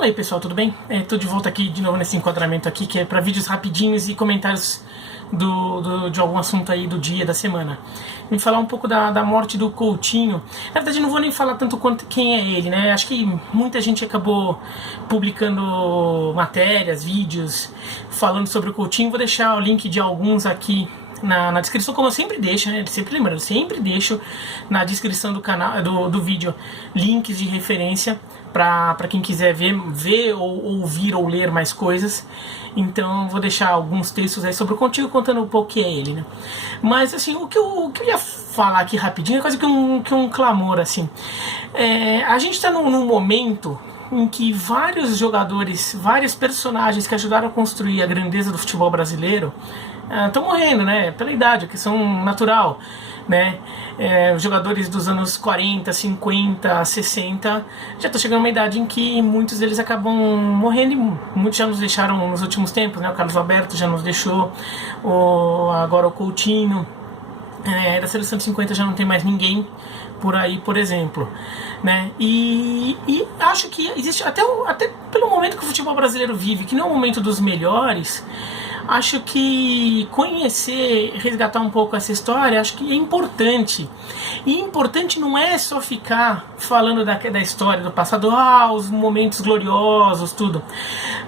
Fala aí pessoal, tudo bem? Tô de volta aqui de novo nesse enquadramento aqui, que é para vídeos rapidinhos e comentários de algum assunto aí do dia, da semana. Vim falar um pouco da morte do Coutinho. Na verdade não vou nem falar tanto quanto quem é ele, né? Acho que muita gente acabou publicando matérias, vídeos falando sobre o Coutinho. Vou deixar o link de alguns aqui na descrição, como eu sempre deixo, né? Sempre lembrando, sempre deixo na descrição do canal, do vídeo, links de referência para quem quiser ver ou ouvir ou ler mais coisas. Então vou deixar alguns textos aí sobre o Coutinho, contando um pouco o que é ele, né? Mas assim, o que eu ia falar aqui rapidinho é quase que um clamor, assim. A gente está num momento em que vários jogadores, vários personagens que ajudaram a construir a grandeza do futebol brasileiro estão morrendo, né? Pela idade, que são natural, né? Os jogadores dos anos 40, 50, 60 já estão chegando a uma idade em que muitos deles acabam morrendo, e muitos já nos deixaram nos últimos tempos, né? O Carlos Alberto já nos deixou, agora o Coutinho, da seleção de 50 já não tem mais ninguém por aí, por exemplo, né? E acho que existe, até pelo momento que o futebol brasileiro vive, que não é o momento dos melhores, acho que conhecer, resgatar um pouco essa história, acho que é importante. E importante não é só ficar falando da história do passado, os momentos gloriosos, tudo,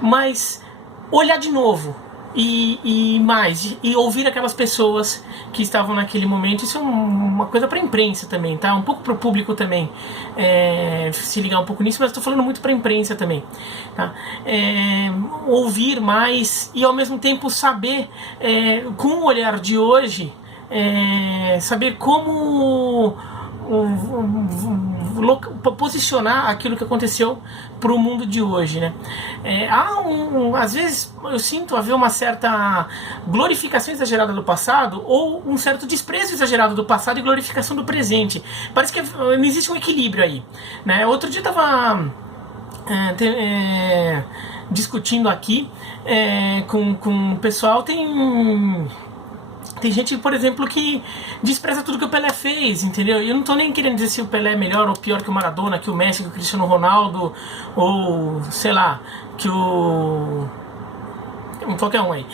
mas olhar de novo e ouvir aquelas pessoas que estavam naquele momento. Isso é uma coisa para a imprensa também, tá? Um pouco para o público também se ligar um pouco nisso, mas estou falando muito para a imprensa também, tá? Ouvir mais e ao mesmo tempo saber, com o olhar de hoje, saber como posicionar aquilo que aconteceu para o mundo de hoje, né? Às vezes eu sinto haver uma certa glorificação exagerada do passado, ou um certo desprezo exagerado do passado e glorificação do presente. Parece que não existe um equilíbrio aí, né? Outro dia eu estava discutindo aqui com o pessoal. Tem gente, por exemplo, que despreza tudo que o Pelé fez, entendeu? E eu não tô nem querendo dizer se o Pelé é melhor ou pior que o Maradona, que o Messi, que o Cristiano Ronaldo, ou sei lá, que qualquer um aí.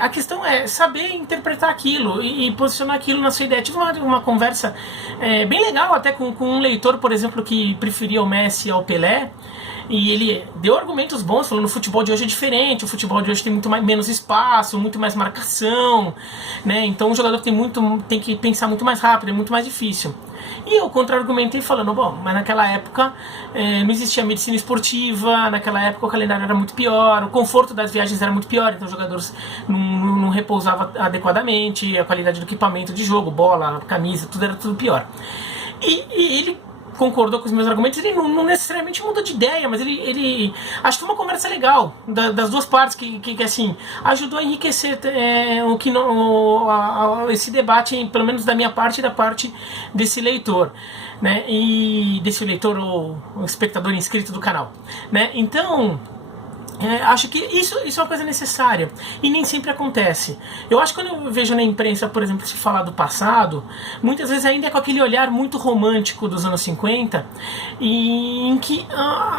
A questão é saber interpretar aquilo e posicionar aquilo na sua ideia. Tive uma conversa bem legal até com um leitor, por exemplo, que preferia o Messi ao Pelé. E ele deu argumentos bons, falando que o futebol de hoje é diferente, o futebol de hoje tem menos espaço, muito mais marcação, né? Então o jogador tem que pensar muito mais rápido, é muito mais difícil. E eu contra-argumentei falando, bom, mas naquela época não existia medicina esportiva, naquela época o calendário era muito pior, o conforto das viagens era muito pior, então os jogadores não repousavam adequadamente, a qualidade do equipamento de jogo, bola, camisa, tudo era tudo pior. E ele concordou com os meus argumentos. Ele não necessariamente mudou de ideia, mas ele acho que foi uma conversa legal das duas partes, que assim, ajudou a enriquecer esse debate, pelo menos da minha parte e da parte desse leitor, né? E desse leitor ou espectador inscrito do canal, né? Então acho que isso é uma coisa necessária e nem sempre acontece. Eu acho que quando eu vejo na imprensa, por exemplo, se falar do passado, muitas vezes ainda é com aquele olhar muito romântico dos anos 50, e em que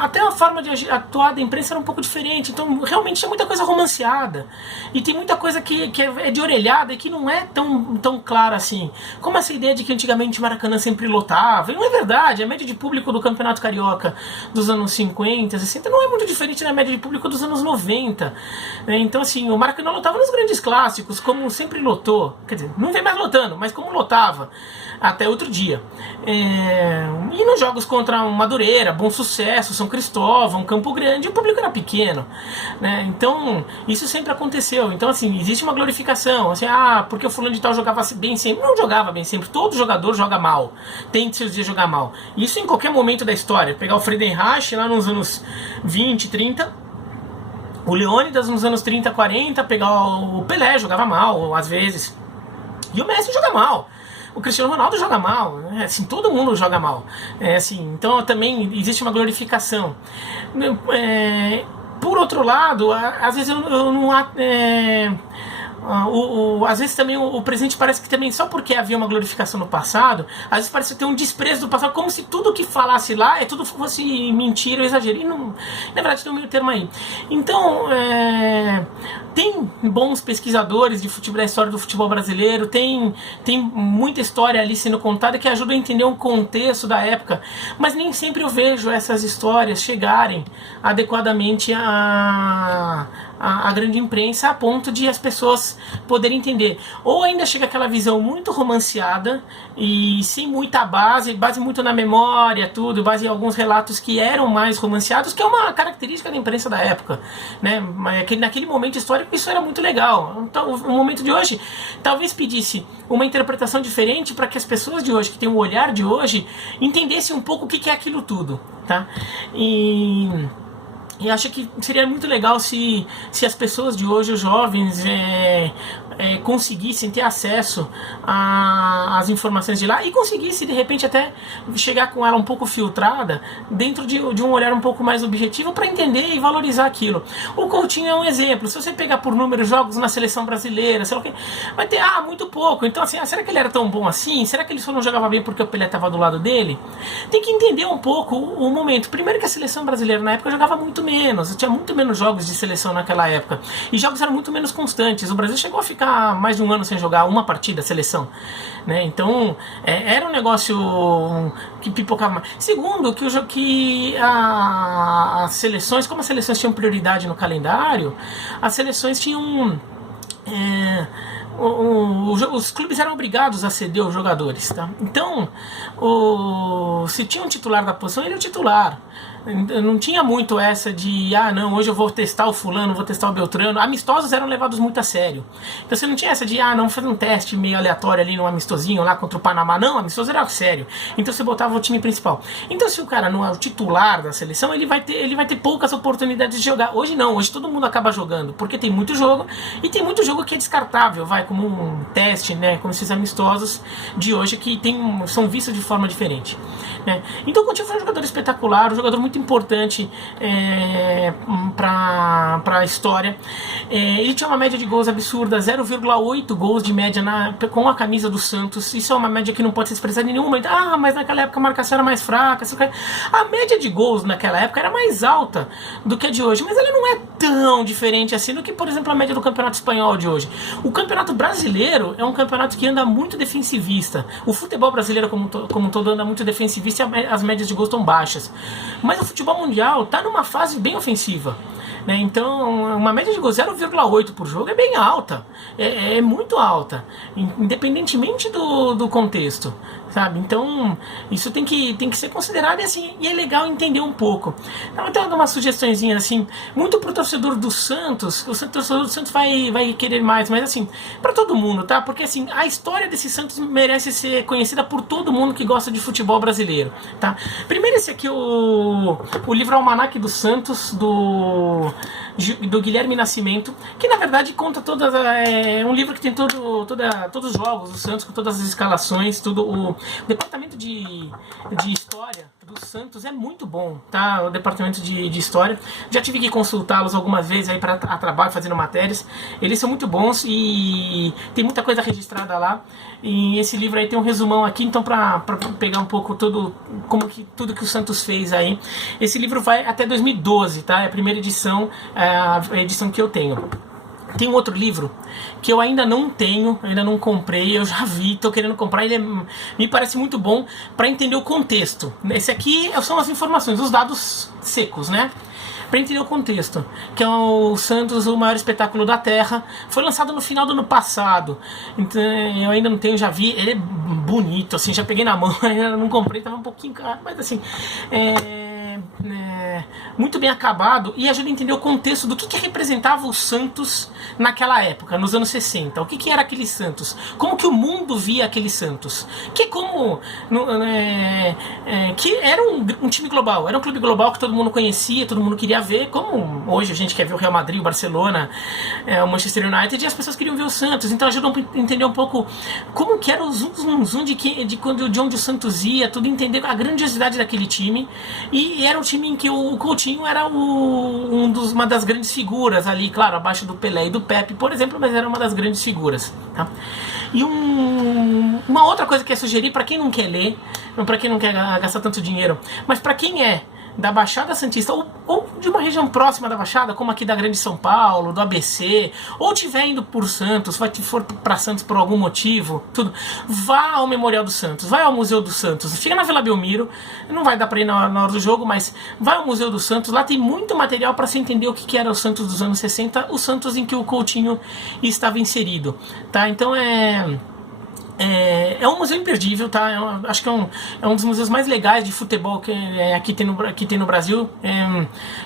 até a forma de atuar da imprensa era um pouco diferente. Então realmente tem muita coisa romanceada e tem muita coisa que é de orelhada e que não é tão clara assim, como essa ideia de que antigamente Maracanã sempre lotava. E não é verdade. A média de público do Campeonato Carioca dos anos 50, 60 não é muito diferente da média de público dos anos 90, né? Então assim, o Maracanã lotava nos grandes clássicos, como sempre lotou, quer dizer, não vem mais lotando, mas como lotava até outro dia, e nos jogos contra Madureira, Bom Sucesso, São Cristóvão, Campo Grande, o público era pequeno, né? Então isso sempre aconteceu. Então assim, existe uma glorificação, assim, porque o fulano de tal jogava bem sempre. Não jogava bem sempre, todo jogador joga mal, tem seus dias de jogar mal, isso em qualquer momento da história. Pegar o Friedenreich lá nos anos 20, 30, o Leônidas nos anos 30, 40, pegar o Pelé, jogava mal, às vezes. E o Messi joga mal. O Cristiano Ronaldo joga mal. Assim, todo mundo joga mal. Assim, então também existe uma glorificação. Por outro lado, às vezes eu não às vezes também o presente parece que também, só porque havia uma glorificação no passado, às vezes parece ter um desprezo do passado, como se tudo que falasse lá tudo fosse mentira ou exagero. E não, na verdade tem um meio termo aí. Então, tem bons pesquisadores de futebol, da história do futebol brasileiro, tem muita história ali sendo contada que ajuda a entender um contexto da época, mas nem sempre eu vejo essas histórias chegarem adequadamente à grande imprensa, a ponto de as pessoas poderem entender. Ou ainda chega aquela visão muito romanceada e sem muita base muito na memória, tudo, base em alguns relatos que eram mais romanceados, que é uma característica da imprensa da época, né? Naquele momento histórico isso era muito legal. Então, o momento de hoje talvez pedisse uma interpretação diferente para que as pessoas de hoje, que têm o olhar de hoje, entendessem um pouco o que é aquilo tudo, tá? E acho que seria muito legal se as pessoas de hoje, os jovens, conseguissem ter acesso às informações de lá e conseguissem, de repente, até chegar com ela um pouco filtrada dentro de um olhar um pouco mais objetivo para entender e valorizar aquilo. O Coutinho é um exemplo. Se você pegar por número jogos na seleção brasileira, sei lá o que, vai ter muito pouco. Então, assim, será que ele era tão bom assim? Será que ele só não jogava bem porque o Pelé estava do lado dele? Tem que entender um pouco o momento. Primeiro que a seleção brasileira na época jogava muito menos, tinha muito menos jogos de seleção naquela época, e jogos eram muito menos constantes. O Brasil chegou a ficar mais de um ano sem jogar uma partida, seleção, né? Então era um negócio que pipocava mais. Segundo, que as seleções, como as seleções tinham prioridade no calendário, as seleções tinham os clubes eram obrigados a ceder os jogadores, tá? Então, se tinha um titular da posição, ele é o titular. Não tinha muito essa de, não, hoje eu vou testar o fulano, vou testar o Beltrano. Amistosos eram levados muito a sério. Então você não tinha essa de, não, fazer um teste meio aleatório ali num amistosinho lá contra o Panamá. Não, amistoso era sério. Então você botava o time principal. Então se o cara não é o titular da seleção, ele vai ter poucas oportunidades de jogar. Hoje não, hoje todo mundo acaba jogando, porque tem muito jogo, e tem muito jogo que é descartável, como um teste, né, como esses amistosos de hoje que são vistos de forma diferente, né? Então o Coutinho foi um jogador espetacular, um jogador muito importante para a história. Ele tinha uma média de gols absurda, 0,8 gols de média com a camisa do Santos. Isso é uma média que não pode ser expressada em nenhum momento. Mas naquela época a marcação era mais fraca. A média de gols naquela época era mais alta do que a de hoje, mas ela não é tão diferente assim do que, por exemplo, a média do Campeonato Espanhol de hoje. O Campeonato Brasileiro é um campeonato que anda muito defensivista. O futebol brasileiro como um todo anda muito defensivista e as médias de gols estão baixas. Mas o futebol mundial está numa fase bem ofensiva, né? Então uma média de gol 0,8 por jogo é bem alta, é muito alta, independentemente do contexto, sabe? Então isso tem que ser considerado, e assim, e é legal entender um pouco. Então eu tenho algumas sugestõezinhas assim, muito pro torcedor do Santos. O torcedor do Santos vai querer mais, mas assim, para todo mundo, tá? Porque assim, a história desse Santos merece ser conhecida por todo mundo que gosta de futebol brasileiro, tá? Primeiro esse aqui, o livro Almanaque do Santos, do Guilherme Nascimento, que na verdade conta é um livro que tem todos os jogos do Santos, com todas as escalações, tudo. O departamento de história do Santos é muito bom, tá? O departamento de história, já tive que consultá-los algumas vezes aí para trabalho, fazendo matérias. Eles são muito bons e tem muita coisa registrada lá. E esse livro aí tem um resumão aqui, então para pegar um pouco tudo que o Santos fez aí. Esse livro vai até 2012, tá? É a primeira edição, a edição que eu tenho. Tem um outro livro que eu ainda não tenho, ainda não comprei, eu já vi, estou querendo comprar, me parece muito bom para entender o contexto. Esse aqui são as informações, os dados secos, né? Para entender o contexto, que é o Santos, o maior espetáculo da Terra. Foi lançado no final do ano passado, então eu ainda não tenho, já vi, ele é bonito, assim, já peguei na mão, ainda não comprei, estava um pouquinho caro, mas assim, muito bem acabado, e ajuda a entender o contexto do que representava o Santos naquela época, nos anos 60. O que era aquele Santos? Como que o mundo via aquele Santos? Que era um time global, era um clube global que todo mundo conhecia, todo mundo queria ver, como hoje a gente quer ver o Real Madrid, o Barcelona, o Manchester United, e as pessoas queriam ver o Santos. Então ajuda a entender um pouco como que era o zoom de onde o Santos ia, tudo, entender a grandiosidade daquele time. E era time em que o Coutinho era uma das grandes figuras ali, claro, abaixo do Pelé e do Pepe, por exemplo, mas era uma das grandes figuras, tá? E uma outra coisa que eu sugerir para quem não quer ler, para quem não quer gastar tanto dinheiro, mas para quem é da Baixada Santista ou de uma região próxima da Baixada, como aqui da Grande São Paulo, do ABC, ou tiver indo por Santos, for para Santos por algum motivo, tudo, vá ao Memorial do Santos, vai ao Museu do Santos, fica na Vila Belmiro, não vai dar para ir na hora do jogo, mas vai ao Museu do Santos, lá tem muito material para se entender o que era o Santos dos anos 60, o Santos em que o Coutinho estava inserido, tá? Então é um museu imperdível, tá? Acho que é um dos museus mais legais de futebol que aqui tem no Brasil.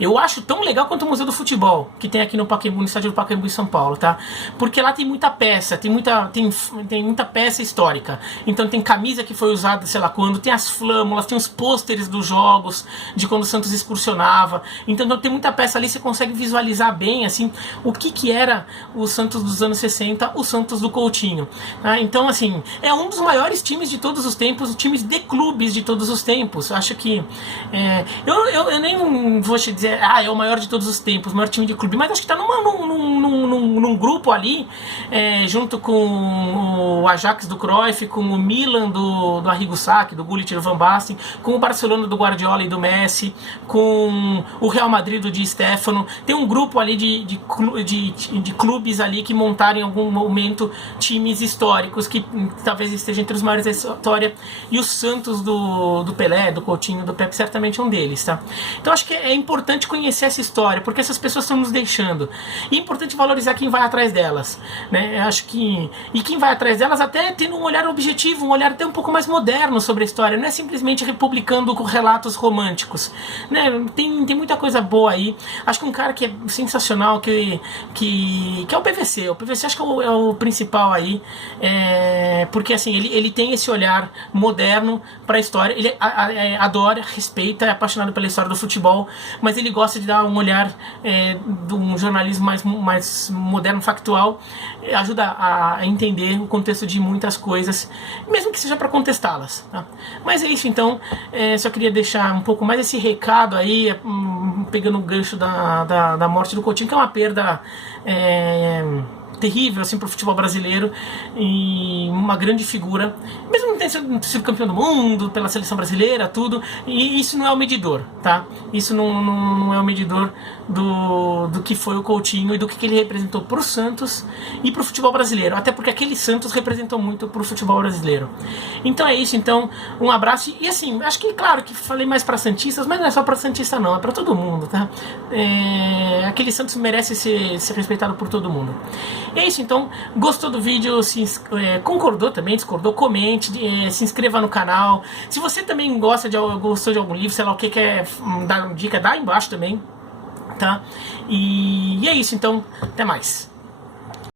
Eu acho tão legal quanto o Museu do Futebol, que tem aqui no Pacaembu, no estádio do Pacaembu em São Paulo, tá? Porque lá tem muita peça, tem muita peça histórica. Então tem camisa que foi usada, sei lá quando, tem as flâmulas, tem os pôsteres dos jogos, de quando o Santos excursionava. Então tem muita peça ali, você consegue visualizar bem, assim, o que era o Santos dos anos 60, o Santos do Coutinho, tá? Então, assim, é um dos maiores times de todos os tempos, times de clubes de todos os tempos. Acho que eu nem vou te dizer, é o maior de todos os tempos, o maior time de clube, mas acho que está num grupo ali, junto com o Ajax do Cruyff, com o Milan do Arrigo Sacchi, do Gullit e do Van Basten, com o Barcelona do Guardiola e do Messi, com o Real Madrid do Di Stéfano. Tem um grupo ali de clubes ali que montaram em algum momento times históricos que talvez esteja entre os maiores da história, e o Santos do Pelé, do Coutinho, do Pepe certamente é um deles, tá? Então acho que é importante conhecer essa história, porque essas pessoas estão nos deixando, e é importante valorizar quem vai atrás delas, né? Eu acho que, e quem vai atrás delas até tendo um olhar objetivo, um olhar até um pouco mais moderno sobre a história, não é simplesmente republicando com relatos românticos, né? Tem muita coisa boa aí. Acho que um cara que é sensacional, que é o PVC. O PVC acho que é o principal aí, porque assim, ele tem esse olhar moderno para a história, ele adora, respeita, é apaixonado pela história do futebol, mas ele gosta de dar um olhar de um jornalismo mais moderno, factual, ajuda a entender o contexto de muitas coisas, mesmo que seja para contestá-las, tá? Mas é isso, então, só queria deixar um pouco mais esse recado aí, pegando o gancho da morte do Coutinho, que é uma perda terrível assim para o futebol brasileiro, e uma grande figura, mesmo não tendo sido campeão do mundo pela seleção brasileira, tudo, e isso não é o medidor, tá? Isso não é o medidor do que foi o Coutinho e do que ele representou para o Santos e para o futebol brasileiro, até porque aquele Santos representou muito para o futebol brasileiro. Então é isso, então um abraço, e assim, acho que claro que falei mais para santistas, mas não é só para santista não, é para todo mundo, tá? Aquele Santos merece ser respeitado por todo mundo. E é isso, então, gostou do vídeo, concordou também, discordou, comente, se inscreva no canal. Se você também gostou de algum livro, sei lá o que quer dar dica, dá aí embaixo também, tá? E é isso, então, até mais.